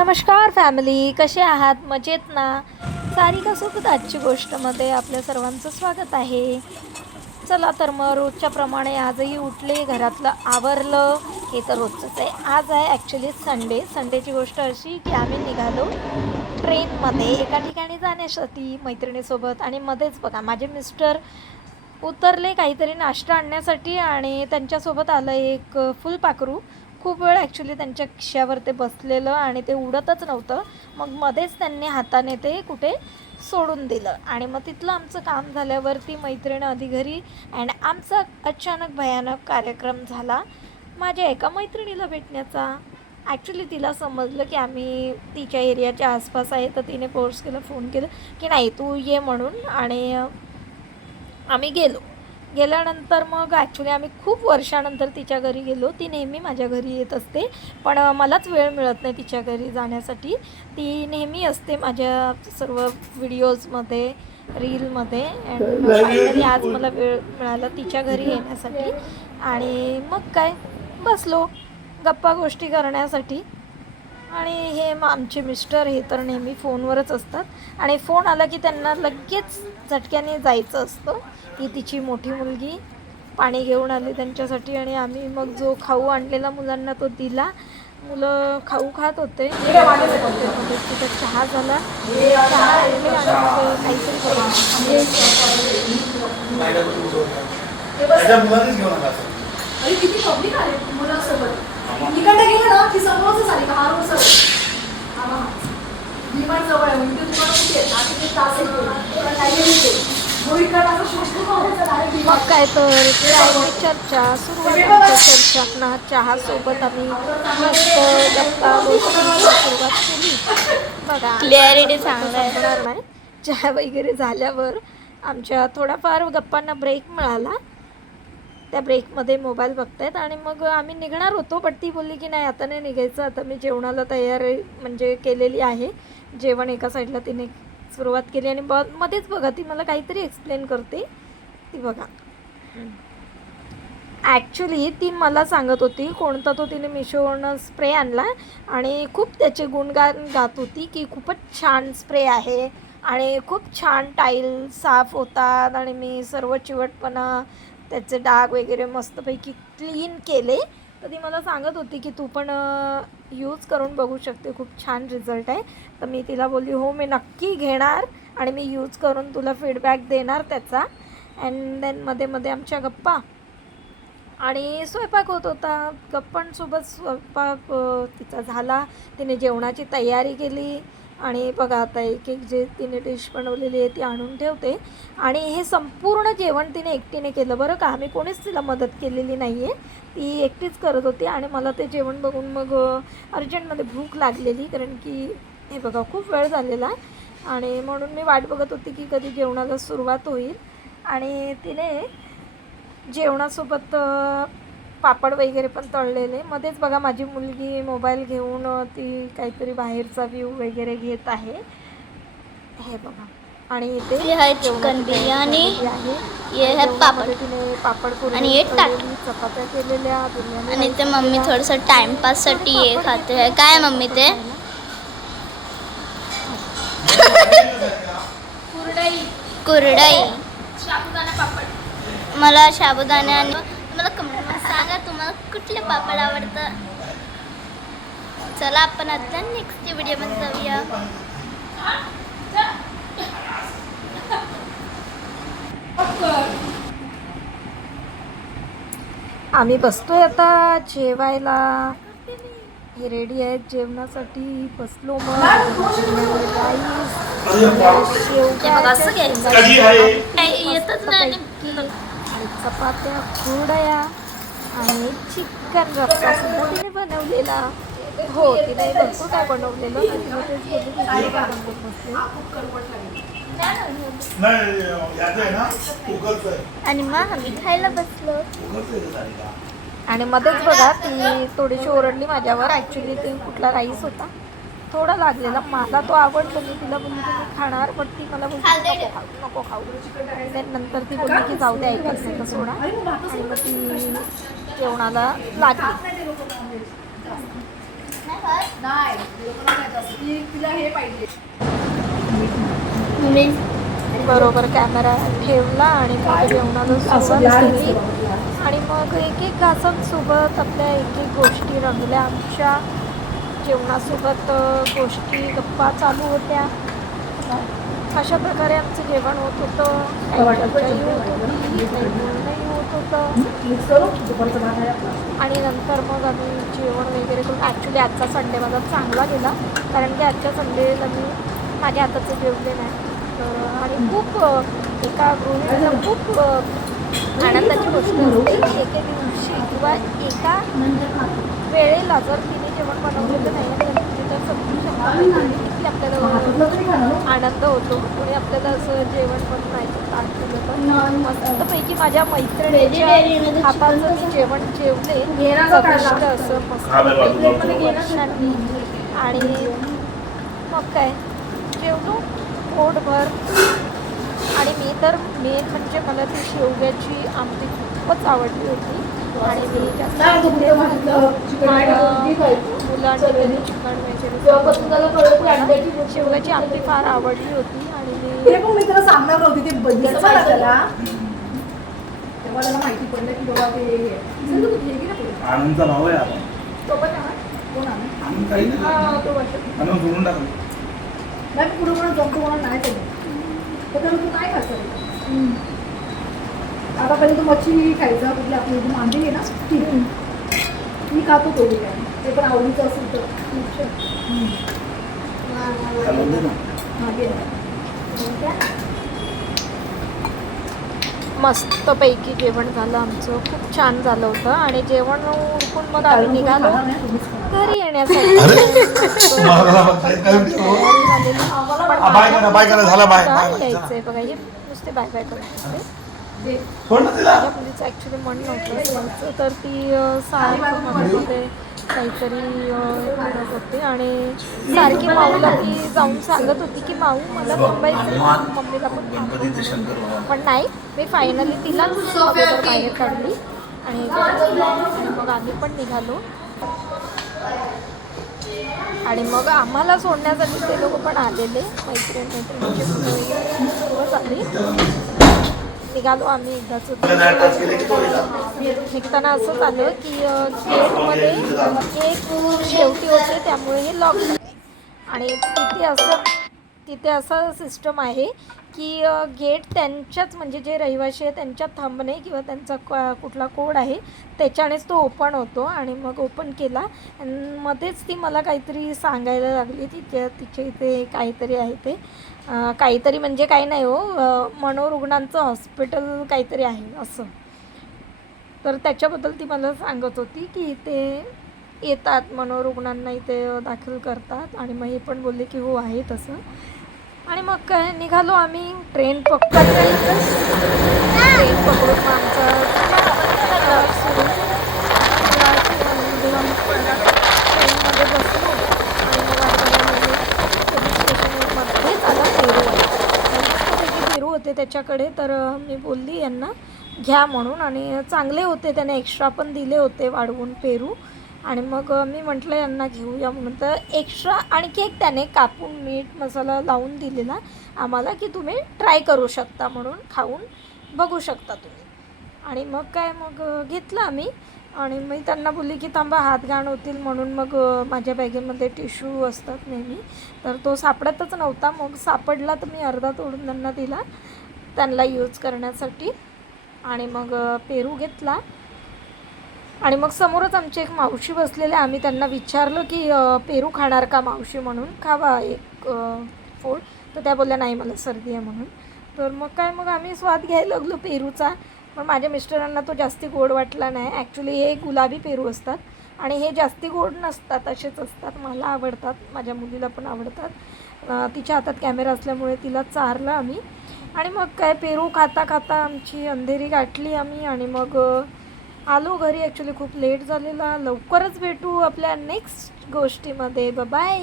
नमस्कार फॅमिली कसे आहात? मजेत ना? सारिकासोबत आजची गोष्टमध्ये आपल्या सर्वांचं स्वागत आहे. चला तर मग रोजच्याप्रमाणे आजही उठले घरातलं आवरलं. हे तर रोजचंच आहे. आज आहे ॲक्च्युली संडे संडेची गोष्ट अशी की आम्ही निघालो ट्रेनमध्ये. एका ठिकाणी जाण्यासाठी मैत्रिणीसोबत आणि मध्येच बघा माझे मिस्टर उतरले काहीतरी नाश्ता आणण्यासाठी आणि त्यांच्यासोबत आलं एक फुलपाखरू. खूप वेळ ॲक्च्युली त्यांच्या खिशावर ते बसलेलं आणि ते उडतच नव्हतं. मग मध्येच त्यांनी हाताने ते कुठे सोडून दिलं. आणि मग तिथलं आमचं काम झाल्यावरती मैत्रीण आधी घरी अँड आमचा अचानक भयानक कार्यक्रम झाला. माझ्या एका मैत्रिणीला भेटण्याचा. ॲक्च्युली तिला समजलं की आम्ही तिच्या एरियाच्या आसपास आहे तर तिने फोर्स केलं फोन केलं की नाही तू ये म्हणून. आणि आम्ही गेलो. गेल्यानंतर मग ॲक्च्युली आम्ही खूप वर्षानंतर तिच्या घरी गेलो. ती नेहमी माझ्या घरी येत असते. पण मलाच वेळ मिळत नाही तिच्या घरी जाण्यासाठी. ती नेहमी असते माझ्या सर्व व्हिडिओजमध्ये रीलमध्ये अँड आज मला वेळ मिळाला तिच्या घरी येण्यासाठी. आणि मग काय? बसलो. गप्पा गोष्टी करण्यासाठी. आणि हे मग आमचे मिस्टर हे तर नेहमी फोनवरच असतात. आणि फोन आला की त्यांना लगेच झटक्याने जायचं असतं की तिची मोठी मुलगी पाणी घेऊन आली त्यांच्यासाठी आणि आम्ही मग जो खाऊ आणलेला मुलांना तो दिला. मुलं खाऊ खात होते. तिथं चहा झाला. चहा आणले आणि काहीतरी किती इकडे गेलं ना की समोरच आली का हा रोड सर. डिमांड जवळ आहे. म्हणजे तुम्हाला कुठे आहेत? तास काही असं शोधून मग. काय तर चर्चा सुरुवात चर्चा चहा सोबत आम्ही मस्त गप्पा गोष्टींची सुरुवात केली. बघा Clarity चांगला आहे. सांगणार नाही. चहा वगैरे झाल्यावर आमच्या थोडाफार गप्पांना ब्रेक मिळाला. त्या ब्रेकमध्ये मोबाईल बघतायत आणि मग आम्ही निघणार होतो पण ती बोलली की नाही आता नाही निघायचं आता मी जेवणाला तयार म्हणजे केलेली आहे. जेवण एका साईडला तिने सुरुवात केली आणि ब मध्येच बघा ती मला काहीतरी एक्सप्लेन करते. ती बघा. ॲक्च्युली ती मला सांगत होती कोणता तो तिने मिशोवरनं स्प्रे आणला आणि खूप त्याचे गुणगान गात होती की खूपच छान स्प्रे आहे आणि खूप छान टाईल साफ होतात आणि मी सर्व चिवटपणा त्याचे डाग वगैरे मस्तपैकी क्लीन केले. तर ती मला सांगत होती की तू पण यूज करून बघू शकते. खूप छान रिझल्ट आहे. तर मी तिला बोलली हो मी नक्की घेणार आणि मी यूज करून तुला फीडबॅक देणार त्याचा. अँड देन मध्ये मध्ये आमच्या गप्पा. आणि स्वयंपाक होत होता. गप्पांसोबत स्वयंपाक तिचा झाला. तिने जेवणाची तयारी केली. आणि बघा आता एक एक जे तिने डिश बनवलेली आहे ती आणून ठेवते. आणि हे संपूर्ण जेवण तिने एकटीने केलं. बरं का? आम्ही कोणीच तिला मदत केलेली नाही आहे ती एकटीच करत होती आणि मला ते जेवण बघून मग अर्जंटमध्ये भूक लागलेली कारण की हे बघा खूप वेळ झालेला आणि म्हणून मी वाट बघत होती की कधी जेवणाला सुरुवात होईल. आणि तिने जेवणासोबत पापड वगैरे पण तळलेले. मध्येच बघा माझी मुलगी मोबाईल घेऊन ती काहीतरी बाहेरचा व्ह्यू वगैरे घेत आहे. हे बघा. आणि इथे है चिकन बिर्याणी, आहे. है पापड. तिने पापड आणि हे चपात्या केलेल्या आणि ते मम्मी. थोडंसं टाइमपाससाठी हे खाते. आहे काय मम्मी ते? कुरडई. साबुदाणा पापड मला साबुदाणे आणि सांगा तुम्हाला कुठले पापड आवडतं? चला आपण आता नेक्स्ट व्हिडिओमध्ये जाऊया. आम्ही बसतोय आता जेवायला. हे रेडी आहेत जेवणासाठी. बसलो मग. चपात्या कुरडया. आणि चिकन रस्सा सुद्धा तिने बनवलेला. हो तिने भरपूर काय बनवलेलं. तिने तेच बोलली तिने काय बनवत बसले. आणि मग आम्ही खायला बसलो. आणि मध्येच बघा ती थोडीशी ओरडली माझ्यावर. ॲक्च्युली ते कुठला राईस होता. थोडा लागलेला. मला तो आवडतो. मी तिला बोलली की मी खाणार पण ती मला बोलली नको खाऊ नको खाऊ. नंतर ती बोलली की जाऊ द्या ऐकत नाही सोडा. आणि मग ती जेवणाला लागली. बरोबर कॅमेरा ठेवला आणि मग जेवणाला सुरुवात केली आणि मग एक एक घासांसोबत आपल्या एक एक गोष्टी रंगल्या आमच्या. जेवणासोबत गोष्टी गप्पा चालू होत्या. अशा प्रकारे आमचं जेवण होत होतं. काही होत होती आणि नंतर मग आम्ही जेवण वगैरे करून ॲक्च्युली आजचा संडे माझा चांगला गेला. कारण की आजच्या संडेला मी माझ्या हाताचं जेवले नाही तर आणि खूप एका गृहिणीला खूप आनंदाची गोष्ट असते एके दिवशी किंवा एका वेळेला जर बनवलेलं नाही तर तिच्या समजू शकतो किती आपल्याला आनंद होतो पुढे आपल्याला असं जेवण पण ताट दिलं पण मस्तपैकी माझ्या मैत्रिणीच्या हाताचं मी जेवण जेवले घेराचं चविष्ट असं मस्त हा, बरं, बाजूला आणि मग काय जेवलो पोटभर आणि मी तर मेन म्हणजे मला ती शेवग्याची आमटी खूपच आवडली होती. आणि मी. मुलांनी शेवग्याची आमटी फार आवडली होती आणि ते मी पण मी त्याला सांगणार नव्हती ते त्याला तेव्हा त्याला माहिती पडलं की बाबा ते हे आहे. चल तू घे की ना पुढे. आनंदचा भाव आहे आपण तो पण. कोण काही हा, नाही. आनंद सोडून टाकलं नाही पुढे पण जमतो मला नाही ते तर त्याला तू काय खायचं आता पहिले तू मच्छी खायचा कुठली आपली इथे मांदी आहे ना ती मी खातो तो काय ते पण आवडीचं असेल तर. हा मस्तपैकी जेवण झालं आमचं. खूप छान झालं होतं. आणि जेवण उरकून मग आम्ही निघालो. घरी येण्यासाठी. झालेली. पण बाय बाय बघा हे नुसते बाय बाय. करत होते दे. सोड ना तिला माझ्या मुलीचं ॲक्च्युली मन नव्हतं. तर ती सारखं म्हणत होते काहीतरी करत होते. आणि सारखी माऊला ती जाऊन सांगत होती की माऊ मला थांबायचं मम्मीला पण पण नाही मी फायनली तिलाच बाहेर काढली. आणि मग आम्ही पण निघालो. आणि मग आम्हाला सोडण्यासाठी ते लोक पण आलेले मैत्रीण मैत्रिणीचे आले निघालो आम्ही एकदाच. निघताना असं झालं की अ, गेटमध्ये एक शेवटी होते त्यामुळे हे लॉक आणि तिथे असं तिथे असं सिस्टम आहे की गेट त्यांच्याच म्हणजे जे रहिवाशी आहे त्यांच्या थांबणे किंवा त्यांचा क- कुठला कोड आहे त्याच्यानेच तो ओपन होतो आणि मग ओपन केला. मध्येच ती मला काहीतरी सांगायला लागली तिच्या तिच्या इथे काहीतरी आहे ते. काहीतरी म्हणजे काही नाही हो मनोरुग्णांचं हॉस्पिटल काहीतरी आहे असं. तर त्याच्याबद्दल ती मला सांगत होती की ते येतात मनोरुग्णांना इथे दाखल करतात आणि मग हे पण बोलले की हो आहे तसं. आणि मग काय निघालो आम्ही. ट्रेन पकड ट्रेन पकडून आमचं ट्रेनमध्ये होते त्याच्याकडे तर मी बोलली यांना घ्या म्हणून. आणि चांगले होते त्याने एक्स्ट्रा पण दिले होते वाढवून पेरू. आणि मग मी म्हटलं यांना घेऊया. म्हणून तर एक्स्ट्रा आणखी एक त्याने कापून मीठ मसाला लावून दिलेला. आम्हाला की तुम्ही ट्राय करू शकता म्हणून खाऊन बघू शकता तुम्ही. आणि मग काय मग घेतलं आम्ही. आणि मी त्यांना बोलली की थांबा हात घाण होतील म्हणून मग माझ्या बॅगेमध्ये टिश्यू असतात नेहमी. तर तो सापडतच नव्हता. मग सापडला तर मी अर्धा तोडून त्यांना दिला त्यांना यूज करण्यासाठी. आणि मग पेरू घेतला. आणि मग समोरच आमची एक मावशी बसलेले आम्ही त्यांना विचारलं की पेरू खाणार का मावशी म्हणून? खावा एक फोड. तर त्या बोलल्या नाही मला सर्दी आहे म्हणून. तर मग काय मग आम्ही स्वाद घ्यायला लागलो पेरूचा. पण माझ्या मिस्टरांना तो जास्ती गोड वाटला नाही. ॲक्च्युली हे गुलाबी पेरू असतात. आणि हे जास्ती गोड नसतात असेच असतात. मला आवडतात. माझ्या मुलीला पण आवडतात. तिच्या हातात कॅमेरा असल्यामुळे तिला चारलं आम्ही. आणि मग काय पेरू खाता खाता आमची अंधेरी गाठली आम्ही. आणि मग आलो घरी ॲक्च्युली खूप लेट झालेला. लवकरच भेटू आपल्या नेक्स्ट गोष्टीमध्ये. बाय